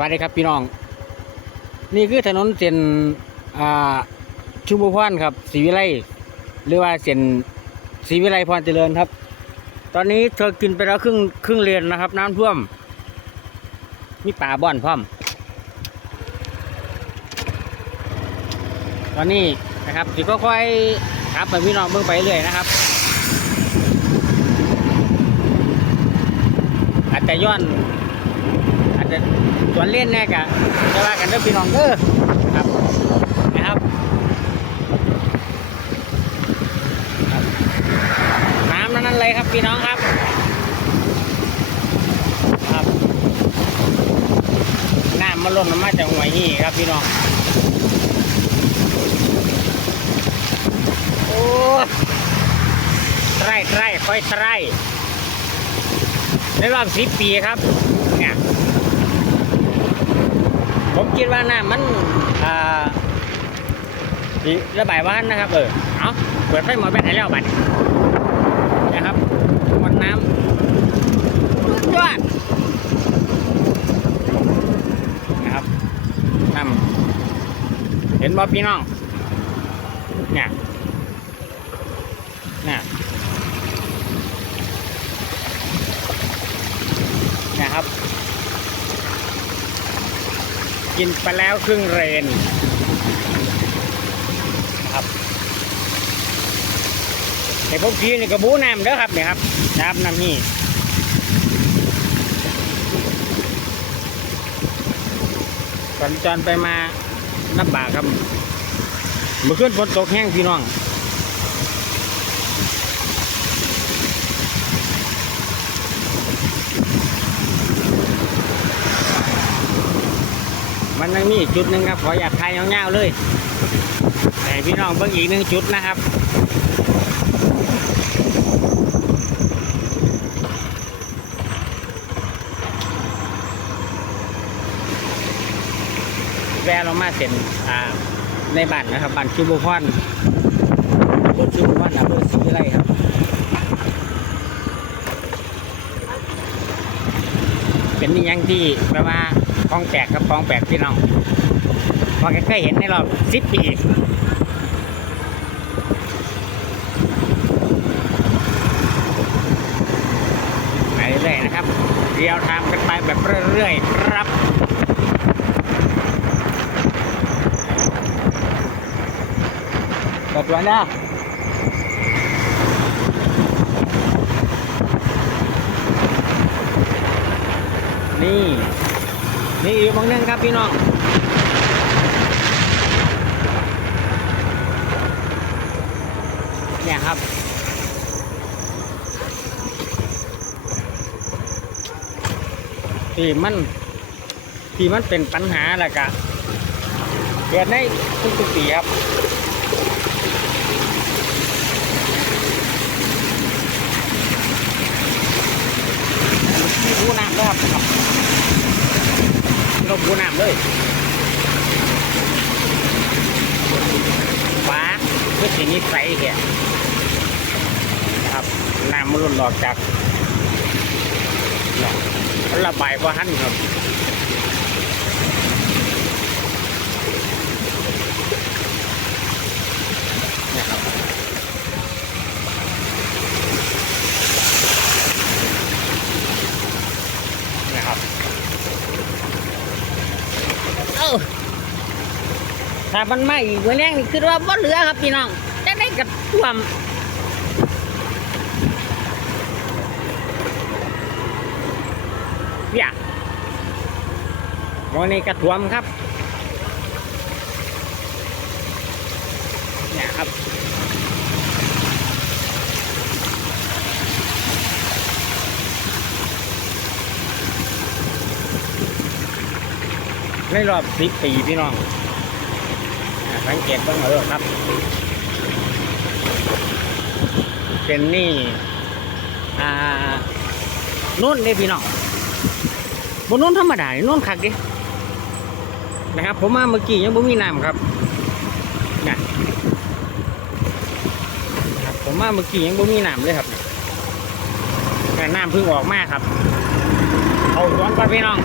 วัสดีครับพี่น้อง นี่คือถนนเส้นชุมพรครับศรีวิไลหรือว่าเส้นศรีวิไลพรเจริญครับ ตอนนี้เธอกินไปแล้วครึ่งครึ่งเลนนะครับ น้ำท่วม มีป่าบ่อนพร้อม ตอนนี้นะครับสิค่อยๆขับไปพี่น้องเบิ่งไปเรื่อยนะครับอาจจะย้อน อาจจะสวนเล่นแน่กะจะว่ากันเด้อพี่น้องเด้อครับนะครับน้ำนั้นเลยครับพี่น้องครับครับน้ำมันล้นมาจากห้วยนี่ครับพี่น้องโอ้ไตรไตรค่อยไตรในรอบสิบปีครับเนี่ย ผมคิดว่าน้ำมันอ่าสิระบายว่านนะครับ เออเอาเปิดไฟหมอแบตให้แล้วบัดนะครับมันน้ำสุดยอดนะครับน้ำเห็นบ่พี่น้องนี่ยเนี่ยนะครับ กินไปแล้วครึ่งเรนนครับไอ้พวกพี่นี่กระบูน้ำเด้อครับเนี่ยครับน้ำน้ำนี่สัญจรไปมานับบากครับเมื่อคืนฝนตกแห้งพี่น้อง ยังมีอีกจุดหนึ่งครับขออยากถ่ายเงาๆเลยแต่พี่น้องเบิ่งอีกหนึ่งจุดนะครับแวะเรามาเส้นในบ้านนะครับบ้านชิบุพรตำบลชิบุพรอำเภอศรีวิไลครับเป็นยังที่แปลว่า คลองแตกกับคลองแปลกพี่น้องพอเคยเห็นในรอบสิบปีไปเรื่อยนะครับเรียวทำกันไปแบบเรื่อยๆครับกดไว้นะนี่ นี่อีกบางหนึงครับพี่น้องเนี่ยครับที่มันที่มันเป็นปัญหาแหละกะเกิดในทุกๆปีครับที่ผู้น้ำด้วยครับครับ มกูน้ำเลยฟ้าเพื่อสีนี้ใสแค่ครับน้ำมันหล่นออกจากเนี่ยมันระบายพอหันครับ เนี่ยครับ นะครับเอ้า ถ้ามันไม่อีกวันแรงนี่คือว่าบ่เหลือครับพี่น้องจะได้กับท่วมเปียกวันนี้กระท่วมครับเนี่ยครับในรอบสิบปีพี่น้อง สังเกตเบ้างเอาด้วยครับ เป็นนี่อ่านุ่นเด้พี่น้องบนนุ่นธรรมดานี่นุ่นคักดินะครับ ผมมาเมื่อกี้ยังบ่มีน้ำครับนะครับผมมาเมื่อกี้ยังบ่มีน้ำเลยครับแต่น้ำเพิ่งออกมาครับ เอาสวนก่อนพี่น้อง